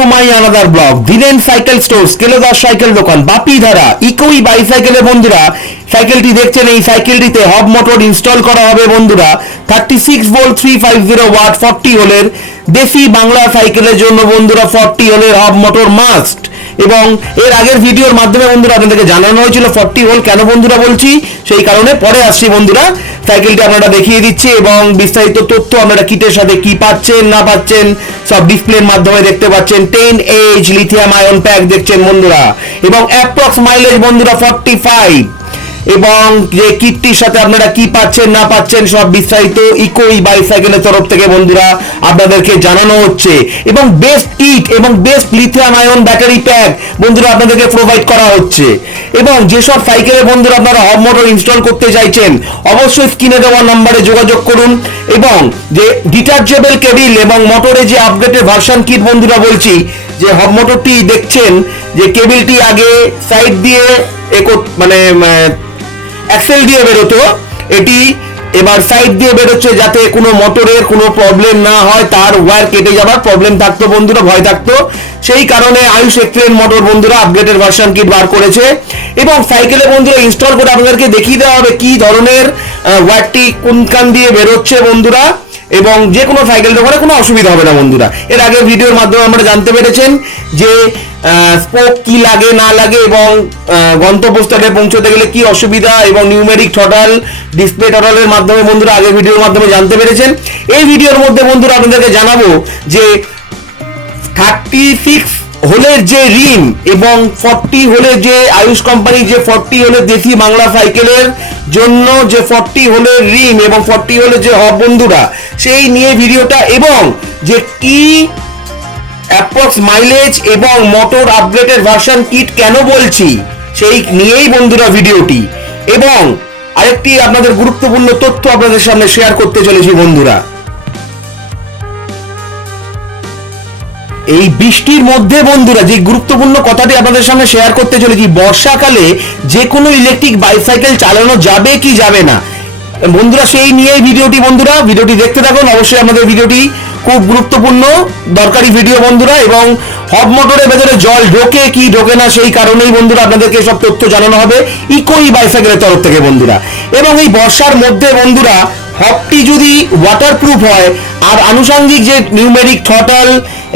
Two my another blog Dhiren cycle store স্কেলেদার cycle দোকান বাপিধারা ইকোই বাইসাইকেলের বন্ধুরা সাইকেলটি দেখছেন। এই সাইকেলটিতে হব মোটর ইনস্টল করা হবে বন্ধুরা। 36 ভোল্ট 350 ওয়াট 40 হোলের দেশি বাংলা সাইকেলের জন্য বন্ধুরা 40 হোলের হব মোটর মাস্ট। এবং এর আগের ভিডিওর মাধ্যমে বন্ধুরা আপনাদেরকে জানানো হয়েছিল 40 হোল কেন বন্ধুরা বলছি সেই কারণে পরে আসছি বন্ধুরা। সাইকেলটি আপনারা দেখিয়ে দিচ্ছি এবং বিস্তারিত তথ্য আপনারা কিটের সাথে কি পাচ্ছেন না পাচ্ছেন সব ডিসপ্লের মাধ্যমে দেখতে পাচ্ছেন। 10H লিথিয়াম আয়ন প্যাক দেখছেন বন্ধুরা এবং অ্যাপ্রক্স মাইলেজ বন্ধুরা 45 এবং যে কিটটির সাথে আপনারা কি পাচ্ছেন না পাচ্ছেন সব বিস্তারিত ইকোই বাইসাইকেলের তরফ থেকে বন্ধুরা আপনাদেরকে জানানো হচ্ছে। এবং বেস্ট কিট এবং best lithium ion battery pack বন্ধুরা আপনাদেরকে প্রোভাইড করা হচ্ছে। এবং যেসব সাইকেলের বন্ধুরা আপনারা হব মোটর ইনস্টল করতে চাইছেন অবশ্যই স্ক্রিনে দেওয়া নম্বরে যোগাযোগ করুন। এবং যে ডিটাচেবল কেবিল এবং মোটরে যে আপডেটেড ভার্সন কিট বন্ধুরা বলছি, যে হব মোটরটি দেখছেন যে কেবিলটি আগে সাইড দিয়ে মানে অ্যাক্সেল দিয়ে বেরোতো, এটি এবার সাইড দিয়ে বেরোচ্ছে যাতে কোনো মোটরের কোনো প্রবলেম না হয়, তার ওয়্যার কেটে যাবার প্রবলেম থাকতো বন্ধুরা, ভয় থাকতো। সেই কারণে আয়ুষ এক্সপ্লেন মোটর বন্ধুরা আপডেটেড ভার্সন কিট বার করেছে। এবং সাইকেলে বন্ধুরা ইনস্টল করে আপনাদেরকে দেখিয়ে দেওয়া হবে কি ধরনের ওয়্যারটি কোনখান দিয়ে বেরোচ্ছে বন্ধুরা। এবং যে কোনো সাইকেল দোকানে কোনো অসুবিধা হবে না বন্ধুরা। এর আগে ভিডিওর মাধ্যমে আমরা জানতে পেরেছেন যে স্পোক কি লাগে না লাগে এবং গন্তব্যস্থলে পৌঁছতে গেলে কি অসুবিধা এবং নিউমেরিক থ্রটল ডিসপ্লে থ্রটলের মাধ্যমে বন্ধুরা আগের ভিডিওর মাধ্যমে জানতে পেরেছেন। এই ভিডিওর মধ্যে বন্ধুরা আপনাদেরকে জানাবো যে 36 হোলের যে রিম এবং 40 হোলের যে আয়ুষ কোম্পানি যে 40 হোলের দেশি বাংলা সাইকেলের জন্য যে 40 হোলের রিম এবং 40 হোলের যে হব বন্ধুরা সেই নিয়ে ভিডিওটা, এবং যে কি অ্যাপ্রক্স মাইলেজ এবং মোটর আপডেটেড ভার্সন কিট কেন বলছি সেই নিয়েই বন্ধুরা ভিডিওটি। এবং আরেকটি আপনাদের গুরুত্বপূর্ণ তথ্য আপনাদের সামনে শেয়ার করতে চলেছি বন্ধুরা। এই বৃষ্টির মধ্যে বন্ধুরা যে গুরুত্বপূর্ণ কথাটি আপনাদের সামনে শেয়ার করতে চলেছি, বর্ষাকালে যে কোনো ইলেকট্রিক বাইসাইকেল চালানো যাবে কি যাবে না বন্ধুরা সেই নিয়েই ভিডিওটি বন্ধুরা। ভিডিওটি দেখতে থাকুন, অবশ্যই আমাদের ভিডিওটি খুব গুরুত্বপূর্ণ দরকারি ভিডিও বন্ধুরা। এবং হব মোটরের ভেতরে জল ঢোকে কি ঢোকে না সেই কারণেই বন্ধুরা আপনাদেরকে সব তথ্য জানানো হবে ইকোই বাইসাইকেলের তরফ থেকে বন্ধুরা। এবং এই বর্ষার মধ্যে বন্ধুরা হবটি যদি ওয়াটারপ্রুফ হয় আর আনুষঙ্গিক যে নিউমেরিক থ্রটল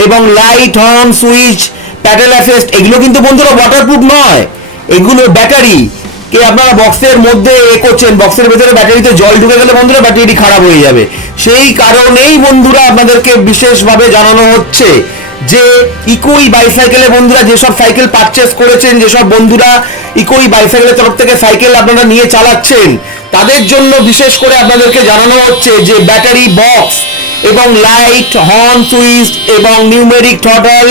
এবং light horn switch pedal assist এগুলো কিন্তু বন্ধুরা ওয়াটারপ্রুফ নয়, এগুলো ব্যাটারি কে আপনারা বক্সের মধ্যে করছেন, বক্সের ভেতরে ব্যাটারিতে জল ঢুকে গেলে বন্ধুরা ব্যাটারিটি খারাপ হয়ে যাবে। সেই কারণেই বন্ধুরা আপনাদেরকে বিশেষভাবে জানানো হচ্ছে যে ইকোই বাইসাইকেলে বন্ধুরা যেসব সাইকেল পারচেস করেছেন, যেসব বন্ধুরা ইকোই বাইসাইকেলের তরফ থেকে সাইকেল আপনারা নিয়ে চালাচ্ছেন তাদের জন্য বিশেষ করে আপনাদেরকে জানানো হচ্ছে যে ব্যাটারি বক্স এবং লাইট হর্ন সুইচ এবং নিউমেরিক থ্রটল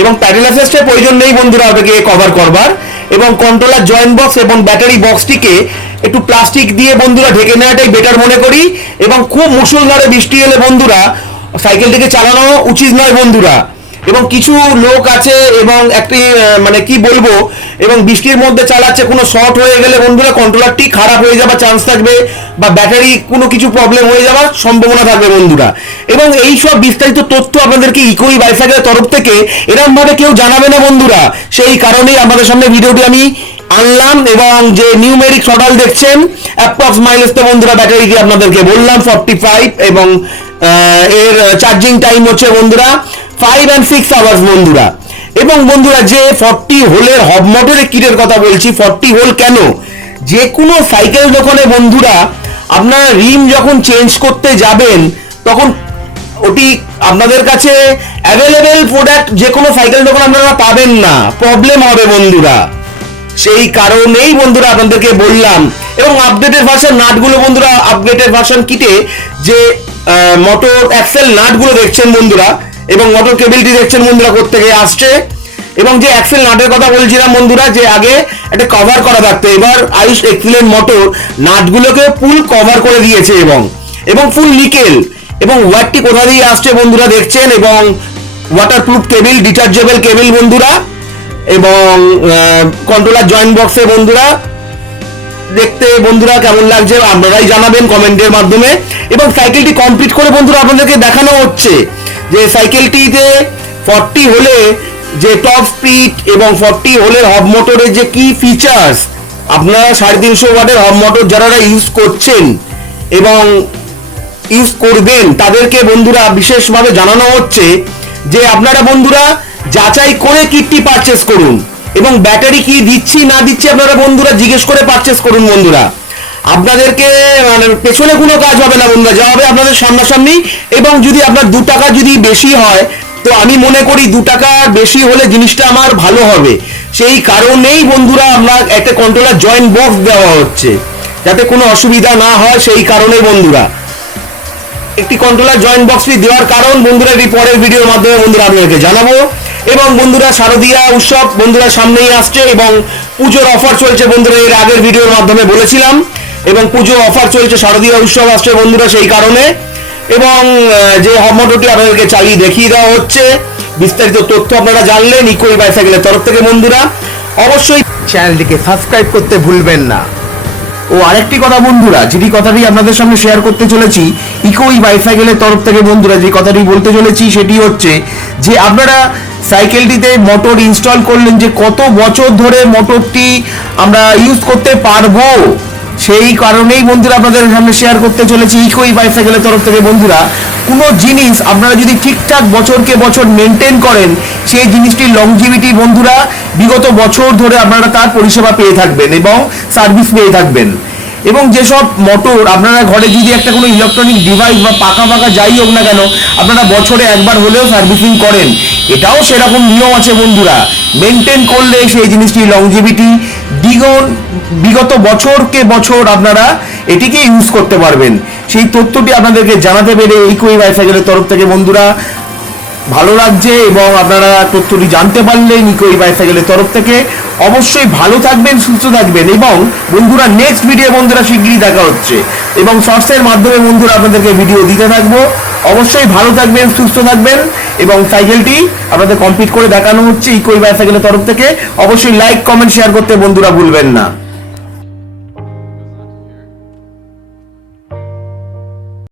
এবং প্যাডেল অ্যাসিস্টের প্রয়োজন নেই বন্ধুরা ওটাকে কভার করবার। এবং কন্ট্রোলার জয়েন্ট বক্স এবং ব্যাটারি বক্সটিকে একটু প্লাস্টিক দিয়ে বন্ধুরা ঢেকে নেওয়াটাই বেটার মনে করি। এবং খুব মুষলধারে বৃষ্টি এলে বন্ধুরা সাইকেলটিকে চালানো উচিত নয় বন্ধুরা। এবং কিছু লোক আছে এবং একটি মানে কি বলবো, এবং বৃষ্টির মধ্যে চালাচ্ছে, কোনো শর্ট হয়ে গেলে বন্ধুরা কন্ট্রোলারটি খারাপ হয়ে যাবার চান্স থাকবে বা ব্যাটারি কোনো কিছু প্রবলেম হয়ে যাওয়ার সম্ভাবনা থাকবে বন্ধুরা। এবং এই সব বিস্তারিত তথ্য আপনাদেরকে ইকোই বাইসাইকেলের তরফ থেকে এরকম ভাবে কেউ জানাবে না বন্ধুরা। সেই কারণেই আপনাদের সামনে ভিডিওটি আমি আনলাম। এবং যে নিউমেরিক থ্রটল দেখছেন অ্যাপ্রক্স মাইলেজ তো বন্ধুরা ব্যাটারিটি আপনাদেরকে বললাম 45 এবং এর চার্জিং টাইম হচ্ছে বন্ধুরা 5 and 6 আওয়ার্স বন্ধুরা। এবং বন্ধুরা যে 40 হোলের হব মোটরের কিটের কথা বলছি, 40 হোল কেন, যে কোনো সাইকেল দোকানে বন্ধুরা আপনারা রিম যখন চেঞ্জ করতে যাবেন তখন ওটি আপনাদের কাছে অ্যাভেলেবেল প্রোডাক্ট যে কোনো সাইকেল দোকানে আপনারা পাবেন না, প্রবলেম হবে বন্ধুরা। সেই কারণেই বন্ধুরা আপনাদেরকে বললাম। এবং আপডেটেড ভার্সন নাটগুলো বন্ধুরা আপডেটেড ভার্সন কিটে যে মোটর অ্যাক্সেল নাটগুলো দেখছেন বন্ধুরা এবং মোটর কেবিলটি দেখছেন বন্ধুরা কোত্থেকে আসছে। এবং যে অ্যাক্সেল নাটের কথা বলছিলাম বন্ধুরা যে আগে একটা কভার করা থাকতো, এবার আয়ুষ এক্সিলেন্ট মোটর নাটগুলোকে ফুল কভার করে দিয়েছে এবং ফুল নিকেল। এবং ওয়্যারটি কোথা দিয়ে আসছে বন্ধুরা দেখছেন, এবং ওয়াটারপ্রুফ কেবিল ডিটাচেবল কেবিল বন্ধুরা। এবং কন্ট্রোলার জয়েন্ট বক্সে বন্ধুরা দেখতে বন্ধুরা কেমন লাগছে আপনারাই জানাবেন কমেন্টের মাধ্যমে। এবং সাইকেলটি কমপ্লিট করে বন্ধুরা আপনাদেরকে দেখানো হচ্ছে যে সাইকেলটিতে 40 হলে যে টপ স্পিড এবং 40 হলে হব মোটরের যে কি ফিচার্স, আপনারা 350 ওয়াটের হব মোটর যারা ইউজ করছেন এবং ইউজ করবেন তাদেরকে বন্ধুরা বিশেষভাবে জানানো হচ্ছে যে আপনারা বন্ধুরা যাচাই করে কিটটি পারচেস করুন এবং ব্যাটারি কি দিচ্ছি না দিচ্ছি আপনারা বন্ধুরা জিজ্ঞেস করে পারচেস করুন বন্ধুরা। আপনাদেরকে মানে পেছনে কোনো কাজ হবে না বন্ধুরা, যা হবে আপনাদের সামনাসামনি। এবং যদি আপনার 2 টাকা যদি বেশি হয় তো আমি মনে করি 2 টাকা বেশি হলে জিনিসটা আমার ভালো হবে, সেই কারণেই বন্ধুরা আমরা একটা কন্ট্রোলার জয়েন্ট বক্স দেওয়া হচ্ছে যাতে কোনো অসুবিধা না হয়, সেই কারণে বন্ধুরা একটি কন্ট্রোলার জয়েন্ট বক্সটি দেওয়ার কারণ বন্ধুরা এই পরের ভিডিওর মাধ্যমে বন্ধুরা আপনাদেরকে জানাবো। এবং বন্ধুরা শারদীয়া উৎসব বন্ধুরা সামনেই আসছে এবং পুজোর অফার চলছে বন্ধুরা, এর আগের ভিডিওর মাধ্যমে বলেছিলাম। এবং পুজো অফার চলছে, শারদীয়া উৎসব আসছে বন্ধুরা সেই কারণে। এবং যে হব মোটরটি আপনাদেরকে চালিয়ে দেখিয়ে দেওয়া হচ্ছে, বিস্তারিত তথ্য আপনারা জানলেন ইকোই বাইসাইকেলের তরফ থেকে বন্ধুরা। অবশ্যই চ্যানেলটিকে সাবস্ক্রাইব করতে ভুলবেন না। ও আরেকটি কথা বন্ধুরা, যেটি কথাটি আপনাদের সামনে শেয়ার করতে চলেছি ইকোই বাইসাইকেলের তরফ থেকে বন্ধুরা, যে কথাটি বলতে চলেছি সেটি হচ্ছে যে আপনারা সাইকেলটিতে মোটর ইনস্টল করলেন, যে কত বছর ধরে মোটরটি আমরা ইউজ করতে পারবো, সেই কারণেই বন্ধুরা আপনাদের সামনে শেয়ার করতে চলেছি ইকোই বাইসাইকেলের তরফ থেকে বন্ধুরা। কোনো জিনিস আপনারা যদি ঠিকঠাক বছরকে বছর মেনটেন করেন, সেই জিনিসটির লংজিভিটি বন্ধুরা বিগত বছর ধরে আপনারা তার পরিষেবা পেয়ে থাকবেন এবং সার্ভিস পেয়ে থাকবেন। এবং যেসব মোটর আপনারা ঘরে যদি একটা কোনো ইলেকট্রনিক ডিভাইস বা পাকা যাই হোক না কেন আপনারা বছরে একবার হলেও সার্ভিসিং করেন, এটাও সেরকম নিয়ম আছে বন্ধুরা। মেনটেন করলে সেই জিনিসটি লংজিভিটি বিগত বছরকে বছর আপনারা এটিকে ইউজ করতে পারবেন। সেই তথ্যটি আপনাদেরকে জানাতে পেরে ইকোই বাইসাইকেলের তরফ থেকে বন্ধুরা ভালো লাগছে এবং আপনারা তথ্যটি জানতে পারলেন ইকোই বাইসাইকেলের তরফ থেকে। অবশ্যই ভালো থাকবেন, সুস্থ থাকবেন এবং বন্ধুরা নেক্সট ভিডিও বন্ধুরা শিগগিরই দেখা হচ্ছে এবং শর্টসের মাধ্যমে বন্ধুরা আপনাদেরকে ভিডিও দিতে থাকবো। অবশ্যই ভালো থাকবেন, সুস্থ থাকবেন এবং সাইকেলটি আপনাদের কমপ্লিট করে দেখানো হচ্ছে ইকোই বাইসাইকেলের তরফ থেকে। অবশ্যই লাইক কমেন্ট শেয়ার করতে বন্ধুরা ভুলবেন না।